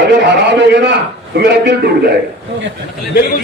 अगर हरा दोगे ना तो मेरा दिल टूट जाएगा। बिल्कुल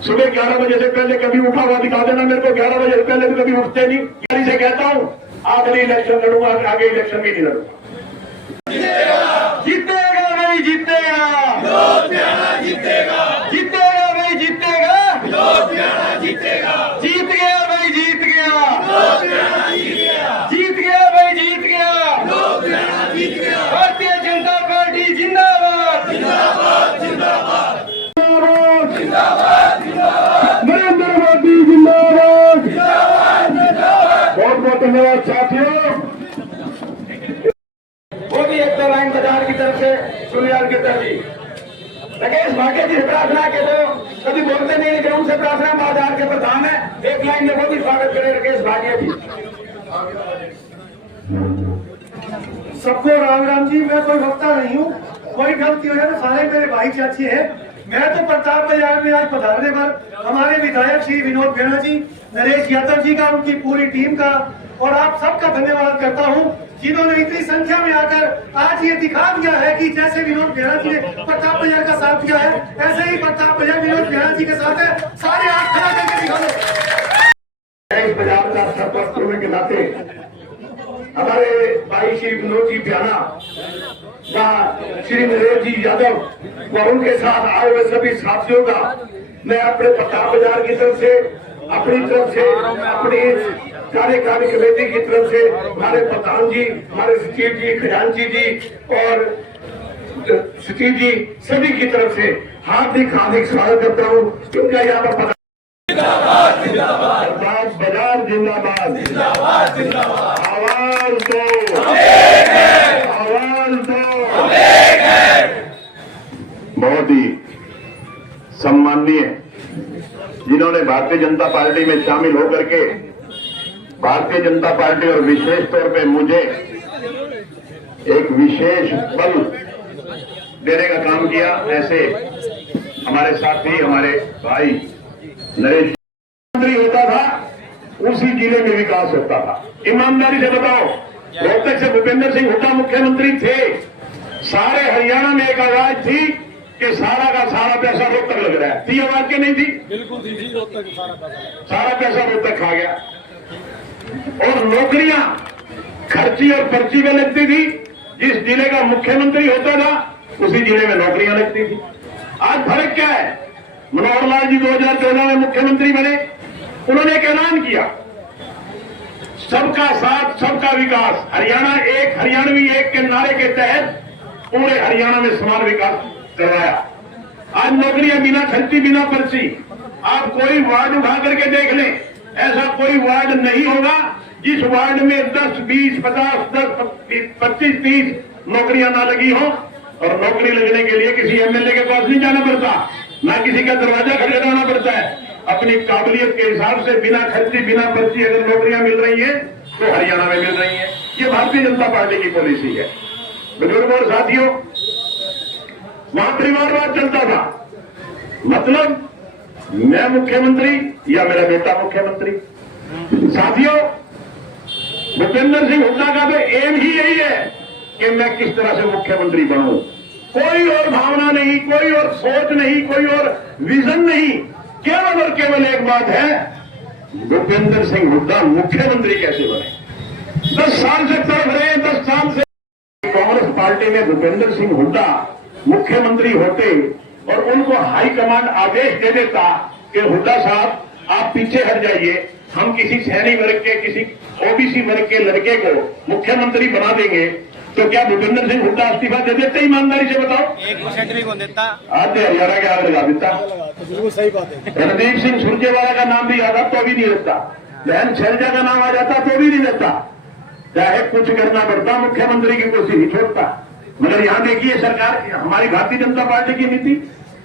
सुबह 11 बजे से पहले कभी उठा हुआ दिखा देना मेरे को। 11 बजे से पहले तो कभी उठते नहीं। यानी से कहता हूँ आखिरी इलेक्शन लड़ूंगा, आगे इलेक्शन भी नहीं लड़ूंगा। जीतेगा भाई जीतेगा, जीतेगा जीतेगा भाई जीतेगा, जीतेगा जीत गया भाई जीत गया, जीत गया भाई जीत गया, भारतीय जनता पार्टी जिंदाबाद जिंदाबाद जिंदाबाद नरेंद्र मोदी जिंदाबाद जिंदाबाद। बहुत बहुत धन्यवाद साथियों। वो भी एक दो लाइन बाजार की तरफ से सुनियाल की तरफ जी राकेश भाटिया जी से प्रार्थना के दो कभी बोलते नहीं लेकिन उनसे प्रार्थना बाजार के प्रधान है, एक लाइन में वो भी स्वागत करें राकेश भाटिया जी। सबको राम राम जी। मैं कोई वक्ता नहीं हूँ, कोई गलती हो जाए तो सारे मेरे भाई चाची है। मैं तो प्रताप बाजार में आज पधारने पर हमारे विधायक श्री विनोद बेना जी, नरेश यादव जी का, उनकी पूरी टीम का और आप सबका धन्यवाद करता हूँ जिन्होंने इतनी संख्या में आकर आज ये दिखा दिया है कि जैसे विनोद बेना जी ने प्रताप बाजार का साथ दिया है ऐसे ही प्रताप बाजार विनोद बेना जी के साथ है। सारे हाथ खड़ा करके दिखा दो। बाजार का सरपंच होने के नाते हमारे भाई श्री विनोद जी प्याना व श्री नरेश जी यादव व उनके साथ आए हुए सभी साथियों का मैं अपने प्रताप बाजार की तरफ से, अपनी तरफ से, अपनी कार्यकारी कमेटी की तरफ से, हमारे प्रधान जी, हमारे सचिव जी, खजांची जी और सचिव जी सभी की तरफ से हार्दिक हार्दिक स्वागत करता हूँ। उनका यहाँ पर जिंदाबाद जिंदाबाद, बाजार जिंदाबाद जिंदाबाद जिंदाबाद। आवाज दो, आवाज दो। बहुत ही सम्माननीय जिन्होंने भारतीय जनता पार्टी में शामिल होकर के भारतीय जनता पार्टी और विशेष तौर पे मुझे एक विशेष बल देने का काम किया, ऐसे हमारे साथी, हमारे भाई नरेश मंत्री होता था उसी जिले में विकास होता था। ईमानदारी से बताओ, रोहतक से भूपेंद्र सिंह हुड्डा मुख्यमंत्री थे, सारे हरियाणा में एक आवाज थी कि सारा का सारा पैसा रोहतक लग रहा है। थी आवाज के नहीं थी? बिल्कुल थी, रोहतक सारा पैसा रोहतक खा गया। और नौकरियां खर्ची और पर्ची में लगती थी। जिस जिले का मुख्यमंत्री होता था उसी जिले में नौकरियां लगती थी। आज फर्क क्या है? मनोहर लाल जी 2014 में मुख्यमंत्री बने, उन्होंने एक ऐलान किया, सबका साथ सबका विकास, हरियाणा एक, हरियाणवी एक के नारे के तहत पूरे हरियाणा में समान विकास करवाया। आज नौकरियां बिना खर्ची, बिना पर्ची। आप कोई वार्ड उठा करके देख लें, ऐसा कोई वार्ड नहीं होगा जिस वार्ड में 10, 20, 50, 10, 25, 30 नौकरियां ना लगी हो। और नौकरी लगने के लिए किसी एमएलए के पास नहीं जाना पड़ता, ना किसी का दरवाजा खटखटाना पड़ता है। अपनी काबिलियत के हिसाब से बिना खर्ची, बिना पर्ची अगर नौकरियां मिल रही है तो हरियाणा में मिल रही है। ये भारतीय जनता पार्टी की पॉलिसी है। बुजुर्गों और साथियों, वहां परिवारवाद चलता था, मतलब मैं मुख्यमंत्री या मेरा बेटा मुख्यमंत्री। साथियों, भूपेंद्र सिंह हुड्डा का तो एम ही यही है कि मैं किस तरह से मुख्यमंत्री बनूं। कोई और भावना नहीं, कोई और सोच नहीं, कोई और विजन नहीं, केवल और केवल एक बात है, भूपेंद्र सिंह हुड्डा मुख्यमंत्री कैसे बने। 10 साल से तड़प रहे हैं, 10 साल से कांग्रेस पार्टी में भूपेंद्र सिंह हुड्डा मुख्यमंत्री होते और उनको हाईकमांड आदेश दे देता कि हुड्डा साहब आप पीछे हट जाइए, हम किसी शहरी वर्ग के, किसी ओबीसी वर्ग के लड़के को मुख्यमंत्री बना देंगे, तो क्या भूपेंद्र सिंह हुड्डा इस्तीफा दे देते? ईमानदारी से बताओ। एक मुख्यमंत्री को देता, आधे हरियाणा के आग लगा देता। बिल्कुल सही बात है। रणदीप सिंह सुरजेवाला का नाम भी आता तो भी नहीं रहता, बहन शैलजा का नाम आ जाता तो भी नहीं रहता। चाहे कुछ करना पड़ता, मुख्यमंत्री की कुर्सी नहीं छोड़ता। मगर यहाँ देखिए सरकार, हमारी भारतीय जनता पार्टी की नीति,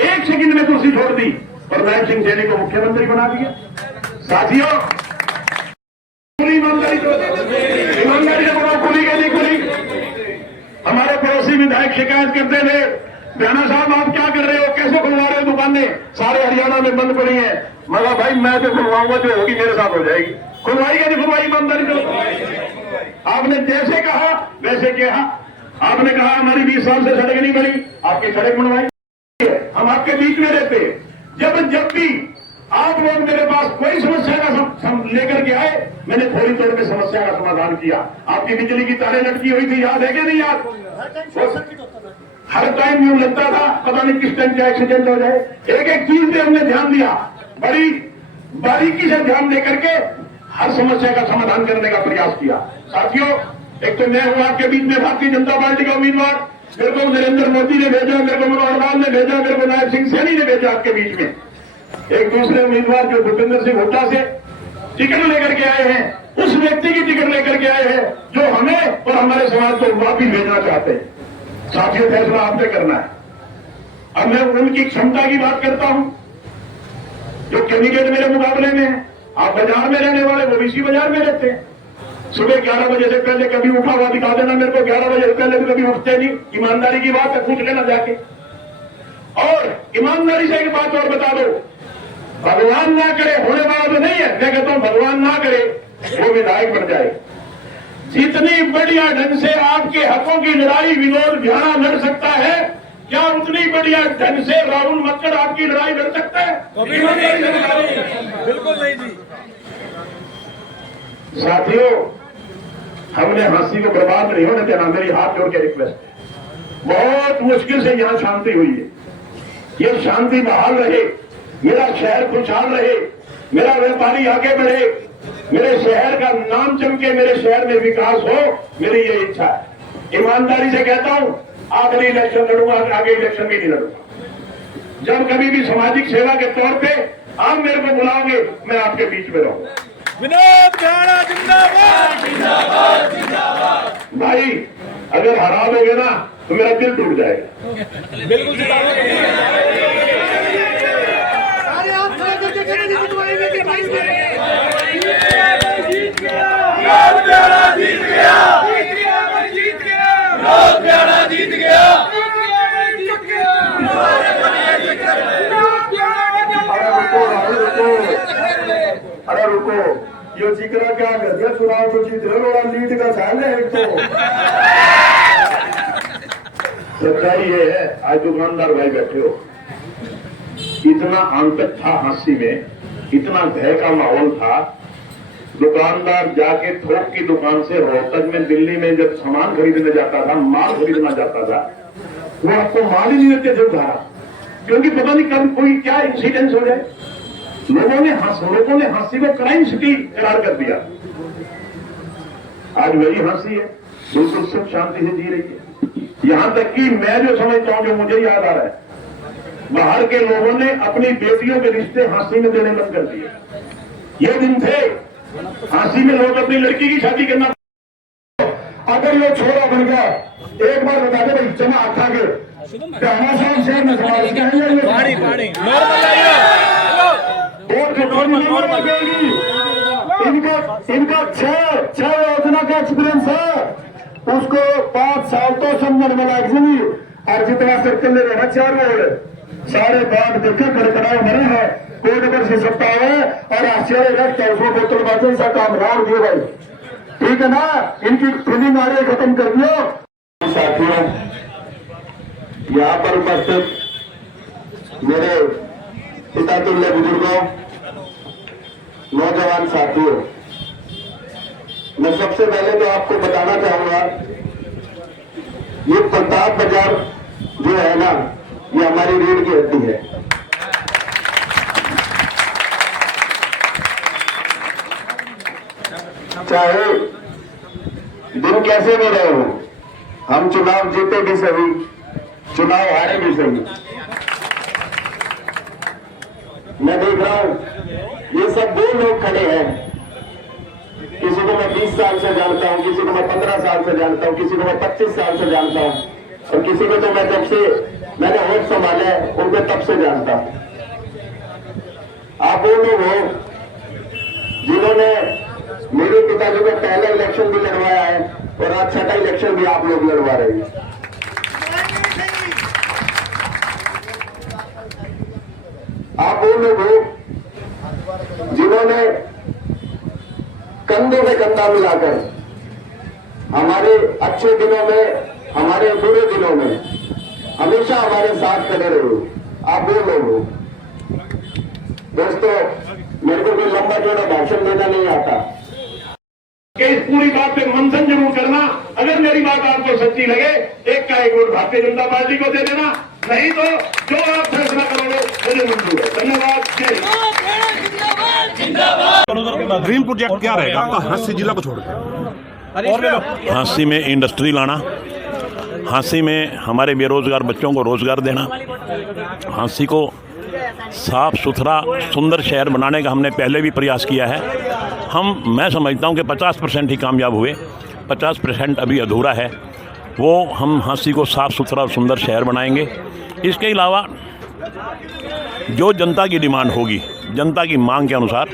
1 सेकंड में कुर्सी छोड़ दी और नरेंद्र सिंह सैनी को मुख्यमंत्री बना दिया। साथियों, ईमानदारी से बोलो, खुली के नहीं खुली। हमारे पड़ोसी विधायक शिकायत करते थे, प्याना साहब आप क्या कर रहे हो, कैसे खुलवा रहे हो दुकानें, सारे हरियाणा में बंद पड़ी है। मगर भाई मैं तो खुलवाऊंगा, जो होगी मेरे साथ हो जाएगी। खुलवाई या नहीं खुलवाई? ईमानदारी से आपने जैसे कहा वैसे किया। आपने कहा हमारी 20 साल से सड़क नहीं बनी, आपकी सड़क बनवाई, हम आपके बीच में रहते। जब भी आप लोग मेरे पास कोई समस्या का लेकर के आए, मैंने थोड़ी तौर पे समस्या का समाधान किया। आपकी बिजली की तारें लटकी हुई थी, याद है कि नहीं याद? हर टाइम यूं लगता था पता नहीं किस टाइम क्या एक्सीडेंट हो जाए। एक एक चीज पे हमने ध्यान दिया, बड़ी बारीकी से ध्यान दे करके हर समस्या का समाधान करने का प्रयास किया। साथियों, एक तो मैं हूं आपके बीच में भारतीय जनता पार्टी का उम्मीदवार, मेरे को नरेंद्र मोदी ने भेजा, मेरे को मनोहर लाल ने भेजा, मेरे को नायब सिंह सैनी ने भेजा आपके बीच में। एक दूसरे उम्मीदवार जो भूपेंद्र सिंह हुड्डा से टिकट लेकर के आए हैं, उस व्यक्ति की टिकट लेकर के आए हैं जो हमें और हमारे समाज को वापिस भेजना चाहते हैं। साथियों, फैसला आपने करना है। अब मैं उनकी क्षमता की बात करता हूं जो कैंडिडेट मेरे मुकाबले में है। आप बाजार में रहने वाले, वो इसी बाजार में रहते हैं। सुबह 11 बजे से पहले कभी उठा हुआ दिखा देना मेरे को, 11 बजे से पहले भी कभी उठते नहीं। ईमानदारी की बात है, पूछ लेना जाके। और ईमानदारी से एक बात और बता दो, भगवान ना करे, होने वाला तो नहीं है, मैं कहता हूं भगवान ना करे वो विधायक बन जाए। जितनी बढ़िया ढंग से आपके हकों की लड़ाई विनोद विहाड़ा लड़ सकता है, क्या उतनी बढ़िया ढंग से राहुल मक्कड़ आपकी लड़ाई लड़ सकता है? बिल्कुल नहीं जी। साथियों, हमने हंसी को बर्बाद नहीं होने देना, मेरी हाथ जोड़ के रिक्वेस्ट है। बहुत मुश्किल से यहां शांति हुई है, ये शांति बहाल रहे, मेरा शहर खुशहाल रहे, मेरा व्यापारी आगे बढ़े, मेरे शहर का नाम चमके, मेरे शहर में विकास हो, मेरी ये इच्छा है। ईमानदारी से कहता हूं, आखिरी इलेक्शन लड़ूंगा, आगे इलेक्शन भी नहीं लड़ूंगा। जब कभी भी सामाजिक सेवा के तौर पे आप मेरे को बुलाओगे, मैं आपके बीच में रहूंगा। विनोद विहाड़ा जिंदाबाद, जिंदाबाद, जिंदाबाद। भाई, अगर हरा दोगे ना तो मेरा दिल टूट जाएगा। बिल्कुल जीत गया। अरे रुको, ये जिक्र क्या कर दिया? चुनाव तो जीत रहे, लीड का साल है एक तो। सच्चाई ये है, आज दुकानदार भाई बैठे हो, इतना आंतक था हंसी में, इतना भय का माहौल था। दुकानदार जाके थोक की दुकान से रोहतक में, दिल्ली में जब सामान खरीदने जाता था, माल खरीदना जाता था, वो आपको माल ही नहीं देते थे उधारा, क्योंकि पता नहीं कब कोई क्या इंसिडेंस हो जाए। लोगों ने हंसी को क्राइम सिटी करार कर दिया। आज वही हंसी है, बिल्कुल सुख शांति से जी रही है। यहां तक कि मैं जो समझता हूं, जो मुझे याद आ रहा है, बाहर के लोगों ने अपनी बेटियों के रिश्ते हंसी में देने बंद कर दिए। ये दिन थे हंसी में लोग अपनी लड़की की शादी करना। अगर ये छोरा बन गया, एक बार बता दे भाई, जमा खा के शहर में इनका छह योजना का एक्सपीरियंस है, उसको 5 साल तो समझने में लायक नहीं। और जितना सर्कल ले रहे 4 लोग सारे बात देखे खड़खड़ाए मरे हैं, कोर्ट पर से सकता है और आश्चर्य रखता है, उसको बोतलबाजी सा काम राम दिए भाई, ठीक है ना? इनकी ट्रेनिंग आ रही खत्म कर दियो। साथियों, यहाँ पर उपस्थित मेरे पिता तुल्य बुजुर्गों, नौजवान साथियों, मैं सबसे पहले तो आपको बताना चाहूंगा, ये प्रताप बाजार जो है ना, ये हमारी रीढ़ की हड्डी है। चाहे दिन कैसे भी रहे हो, हम चुनाव जीते भी सही, चुनाव हारे भी सही। मैं देख रहा हूं ये सब 2 लोग खड़े हैं, किसी को मैं 20 साल से जानता हूं, किसी को मैं 15 साल से जानता हूं, किसी को मैं 25 साल से जानता हूं, और किसी को तो मैं जब से मैंने वोट संभाले हैं उनको तब से जानता हूं। आप वो लोग हो जिन्होंने मेरे पिताजी को पहला इलेक्शन भी लड़वाया है और आज 6ठा इलेक्शन भी आप लोग लड़वा रहे हैं। आप वो लोग हो जिन्होंने कंधे में कंधा मिलाकर हमारे अच्छे दिनों में हमारे बुरे दिनों में हमेशा हमारे साथ खड़े रहे। आप वो लोग हो। दोस्तों, मेरे को कोई लंबा चौड़ा भाषण देना नहीं आता कि इस पूरी बात पे मंथन जरूर करना। अगर मेरी बात आपको सच्ची लगे, एक का एक वोट भारतीय जनता पार्टी को दे देना, नहीं तो जो आप फैसला करोगे मुझे मंजूर है। धन्यवाद। जय ड्रीम प्रोजेक्ट क्या रहेगा आपका हांसी जिला को छोड़कर? हांसी में इंडस्ट्री लाना, हांसी में हमारे बेरोजगार बच्चों को रोजगार देना, हांसी को साफ सुथरा सुंदर शहर बनाने का हमने पहले भी प्रयास किया है। मैं समझता हूं कि 50% ही कामयाब हुए, 50% अभी अधूरा है। वो हम हांसी को साफ सुथरा और सुंदर शहर बनाएंगे। इसके अलावा जो जनता की डिमांड होगी, जनता की मांग के अनुसार